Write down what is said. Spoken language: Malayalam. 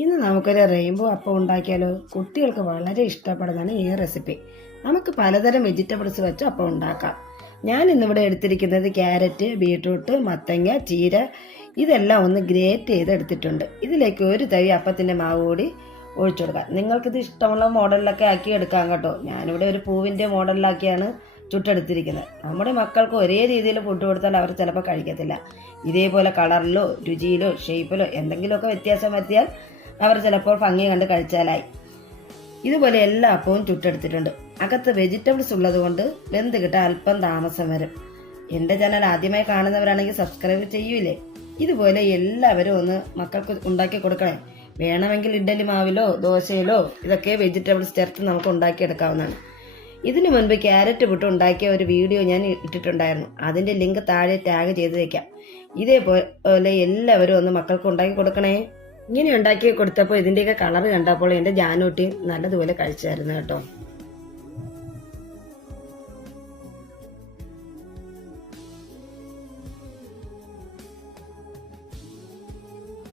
ഇന്ന് നമുക്കൊരു റെയിൻബോ അപ്പം ഉണ്ടാക്കിയാലോ? കുട്ടികൾക്ക് വളരെ ഇഷ്ടപ്പെടുന്നതാണ് ഈ റെസിപ്പി. നമുക്ക് പലതരം വെജിറ്റബിൾസ് വെച്ച് അപ്പം ഉണ്ടാക്കാം. ഞാൻ ഇന്നിവിടെ എടുത്തിരിക്കുന്നത് ക്യാരറ്റ്, ബീട്രൂട്ട്, മത്തങ്ങ, ചീര ഇതെല്ലാം ഒന്ന് ഗ്രേറ്റ് ചെയ്ത് എടുത്തിട്ടുണ്ട്. ഇതിലേക്ക് ഒരു തവി അപ്പത്തിൻ്റെ മാവ് കൂടി ഒഴിച്ചു കൊടുക്കാം. നിങ്ങൾക്കിത് ഇഷ്ടമുള്ള മോഡലിലൊക്കെ ആക്കി എടുക്കാം കേട്ടോ. ഞാനിവിടെ ഒരു പൂവിൻ്റെ മോഡലിലാക്കിയാണ് ചുട്ടെടുത്തിരിക്കുന്നത്. നമ്മുടെ മക്കൾക്ക് ഒരേ രീതിയിൽ ഫുഡ് കൊടുത്താൽ അവർ ചിലപ്പോൾ കഴിക്കത്തില്ല. ഇതേപോലെ കളറിലോ രുചിയിലോ ഷേപ്പിലോ എന്തെങ്കിലുമൊക്കെ വ്യത്യാസം വരുത്തിയാൽ അവർ ചിലപ്പോൾ ഭംഗി കണ്ട് കഴിച്ചാലായി. ഇതുപോലെ എല്ലാ അപ്പവും ചുട്ടെടുത്തിട്ടുണ്ട്. അകത്ത് വെജിറ്റബിൾസ് ഉള്ളത് കൊണ്ട് വെന്ത് കിട്ടാൻ അല്പം താമസം വരും. എൻ്റെ ചാനൽ ആദ്യമായി കാണുന്നവരാണെങ്കിൽ സബ്സ്ക്രൈബ് ചെയ്യൂലേ. ഇതുപോലെ എല്ലാവരും ഒന്ന് മക്കൾക്ക് ഉണ്ടാക്കി കൊടുക്കണേ. വേണമെങ്കിൽ ഇഡ്ഡലി മാവിലോ ദോശയിലോ ഇതൊക്കെ വെജിറ്റബിൾസ് ചേർത്ത് നമുക്ക് ഉണ്ടാക്കിയെടുക്കാവുന്നതാണ്. ഇതിനു മുൻപ് ക്യാരറ്റ് പുട്ട് ഉണ്ടാക്കിയ ഒരു വീഡിയോ ഞാൻ ഇട്ടിട്ടുണ്ടായിരുന്നു. അതിൻ്റെ ലിങ്ക് താഴെ ടാഗ് ചെയ്ത് വയ്ക്കാം. ഇതേപോലെ എല്ലാവരും ഒന്ന് മക്കൾക്ക് ഉണ്ടാക്കി കൊടുക്കണേ. ഇങ്ങനെ ഉണ്ടാക്കി കൊടുത്തപ്പോൾ ഇതിൻ്റെയൊക്കെ കളർ കണ്ടപ്പോൾ എൻ്റെ ജാനൂട്ടിയും നല്ലതുപോലെ കഴിച്ചായിരുന്നു കേട്ടോ.